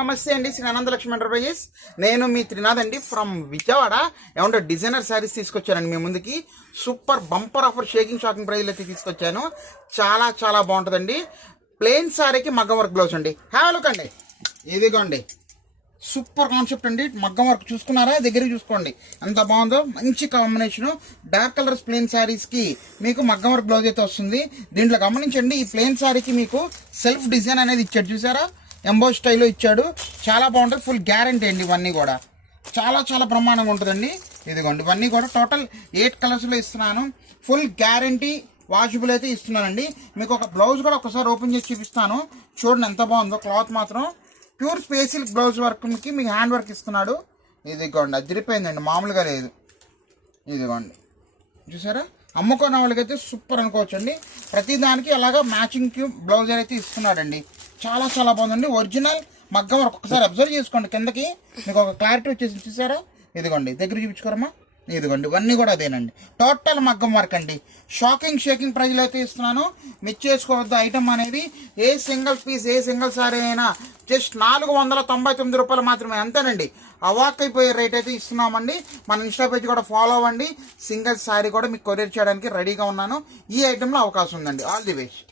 నమస్తే అండి. శ్రీ ఆనందలక్ష్మి ఎంటర్ప్రైజెస్. నేను మీ త్రినాథ్ అండి ఫ్రమ్ విజయవాడ. ఏమంటే డిజైనర్ శారీస్ తీసుకొచ్చానండి మీ ముందుకి. Super bumper offer shaking shocking ప్రైజ్లో అయితే తీసుకొచ్చాను. చాలా చాలా బాగుంటుందండి. ప్లెయిన్ శారీకి మగ్గం వర్క్ బ్లౌజ్ అండి. హ్యావ్ లుక్ అండి. ఇదిగోండి సూపర్ కాన్సెప్ట్ అండి. మగ్గం వర్క్ చూసుకున్నారా? దగ్గరికి చూసుకోండి ఎంత బాగుందో. మంచి కాంబినేషను. డార్క్ కలర్స్ ప్లెయిన్ శారీస్కి మీకు మగ్గం వర్క్ బ్లౌజ్ అయితే వస్తుంది. దీంట్లో గమనించండి, ఈ ప్లెయిన్ శారీకి మీకు సెల్ఫ్ డిజైన్ అనేది ఇచ్చాడు. చూసారా? ఎంబో స్టైల్లో ఇచ్చాడు. చాలా బాగుంటుంది. ఫుల్ గ్యారంటీ అండి. ఇవన్నీ కూడా చాలా చాలా బ్రహ్మాండంగా ఉంటుందండి. ఇదిగోండి ఇవన్నీ కూడా టోటల్ 8 కలర్స్లో ఇస్తున్నాను. ఫుల్ గ్యారంటీ వాషబుల్ అయితే ఇస్తున్నానండి. మీకు ఒక బ్లౌజ్ కూడా ఒకసారి ఓపెన్ చేసి చూపిస్తాను. చూడండి ఎంత బాగుందో. క్లాత్ మాత్రం ప్యూర్ స్పేసిల్ బ్లౌజ్ వర్క్కి మీకు హ్యాండ్ వర్క్ ఇస్తున్నాడు. ఇదిగోండి అదిరిపోయిందండి, మామూలుగా లేదు. ఇదిగోండి చూసారా? అమ్ముకున్న వాళ్ళకైతే సూపర్ అనుకోవచ్చండి. ప్రతిదానికి అలాగా మ్యాచింగ్ బ్లౌజ్ అయితే ఇస్తున్నాడండి. చాలా చాలా బాగుందండి. ఒరిజినల్ మగ్గం వర్క్. ఒకసారి అబ్జర్వ్ చేసుకోండి కిందకి, మీకు ఒక క్లారిటీ వచ్చేసి. చూసారా? ఇదిగోండి దగ్గర చూపించుకోరమ్మా. ఇదిగోండి ఇవన్నీ కూడా అదేనండి. టోటల్ మగ్గం వర్క్ అండి. షాకింగ్ షేకింగ్ ప్రైజ్లో అయితే ఇస్తున్నాను. మిస్ చేసుకోవద్దు. ఐటమ్ అనేది a single piece, a single sari అయినా జస్ట్ 499 రూపాయలు మాత్రమే. అంతేనండి. అవాక్ అయిపోయే రేట్ అయితే ఇస్తున్నామండి. మన ఇన్స్టా పేజ్ కూడా ఫాలో అవ్వండి. సింగిల్ సారీ కూడా మీకు కొరియర్ చేయడానికి రెడీగా ఉన్నాను. ఈ ఐటెంలో అవకాశం ఉందండి. All the best.